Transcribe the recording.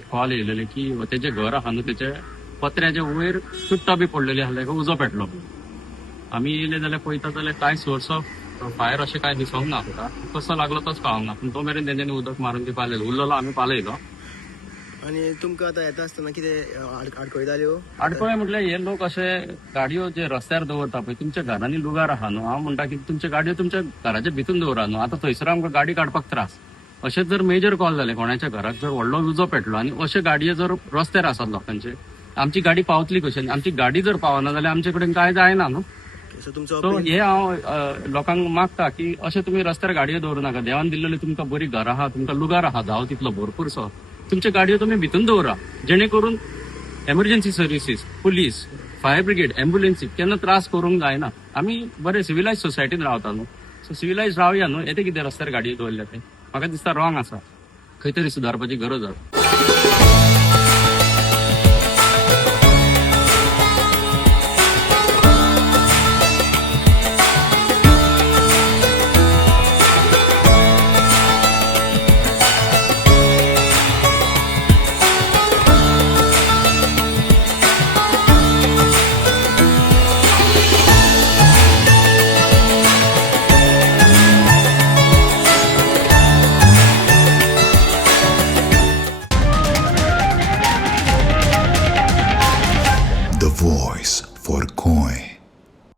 एक कॉल येयलेले की तेजे घर आहा न्हू तेचे पत्र्याच्या वयर चुट्टां बी पडलेली आसले उजो पेटलो. आमी येयले जाल्यार पळयता जाल्यार कांय सोर्स ऑफ फायर अशें कांय दिसोंक ना तुका. कसो लागलो तोच कळोंक ना. पूण तो मेरेन तेंच्यांनी उदक मारून ती पालयलो. उरलेलो आमी पालयलो. आणि तुमकां आतां येता आसतना कितें आडखळटाल्यो? आडखळे म्हटल्यार हे लोक अशे गाडयो जे रस्त्यार दवरता पळय तुमच्या घरांनी लुगार आहा न्हू. हांव म्हणटा की तुमच्यो गाडयो तुमच्या घराच्या भितून दवरा न्हू. आतां थंयसर आमकां गाडी काडपाक त्रास. अशेंच जर मेजर कॉल जाले कोणाच्या घराक जर व्हडलो उजो पेटलो आनी अशे गाडये जर रस्त्यार आसात लोकांचे आमची गाडी पावतली कशी? आमची गाडी जर पावना जाल्यार आमचे कडेन कांय जायना न्हू. सो हे हांव लोकांक मागता की अशें तुमी रस्त्यार गाडयो दवरूं नाका. देवान दिल्लेली तुमकां बरी घर आहा, तुमकां लुगार आहा जावं तितलो भरपूरसो. तुमच्यो गाडयो तुमी भितून दवरा जेणे करून emergency services, police, fire brigade, अँब्युलन्सी केन्ना त्रास करूंक जायना. आमी बरे सिव्हिलायज सोसायटीन रावता न्हू. सो सिव्हिलायज रावया न्हू. येते कितें रस्त्यार गाडयो दवरल्या ते म्हाका दिसता रॉंग आसा. खंय तरी सुदारपाची गरज आसा.